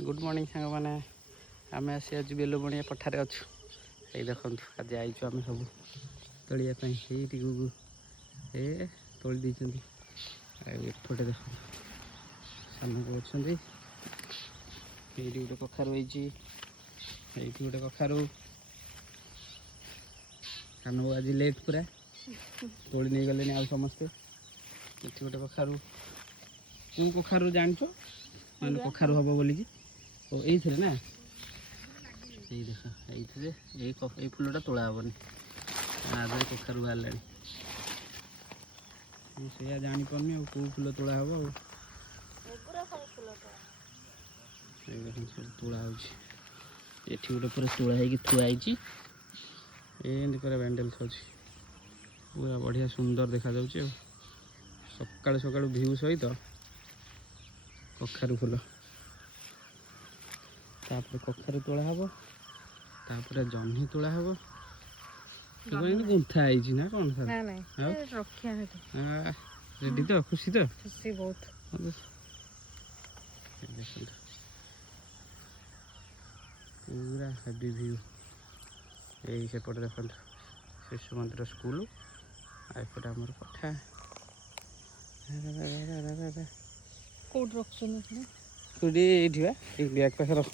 good morning सांग मैंने आम आसी आज बेलुबणिया पठारे अच्छु ये देखो आज आईचु आम सब तलियापी गुगु ए तोली देते एपटे देख सामने को अच्छा ये गोटे कखारू ये गोटे कखारू सान आज लेट पूरा तोली नहीं गले आ समस्ते ये गोटे कखारू कौन कखारू जान मान कखारू हम बोलिकी ये ना ये देख ये फुलटा तोड़ा हेनी आगे कखारू बाहर से जापार कौ फुल तोड़ा हम सब तोड़ा हो गोटे पूरा तोड़ा हो थुआई पूरा बैंडल्स अच्छी पूरा बढ़िया सुंदर देखा जाऊँ सकाल सकाल भ्यू सहित कखारू फुल तापर कखारू तोड़ा हम तापर जह्नी तोड़ा हम गुंथा आई ना कौन रेडी तो खुशी तो बहुत पूरा हेवी व्यू यही सेपटे देखो शिशु मंदिर स्कूल एपटे आम पठा कौट रखी बैग पाखे रहा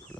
फुल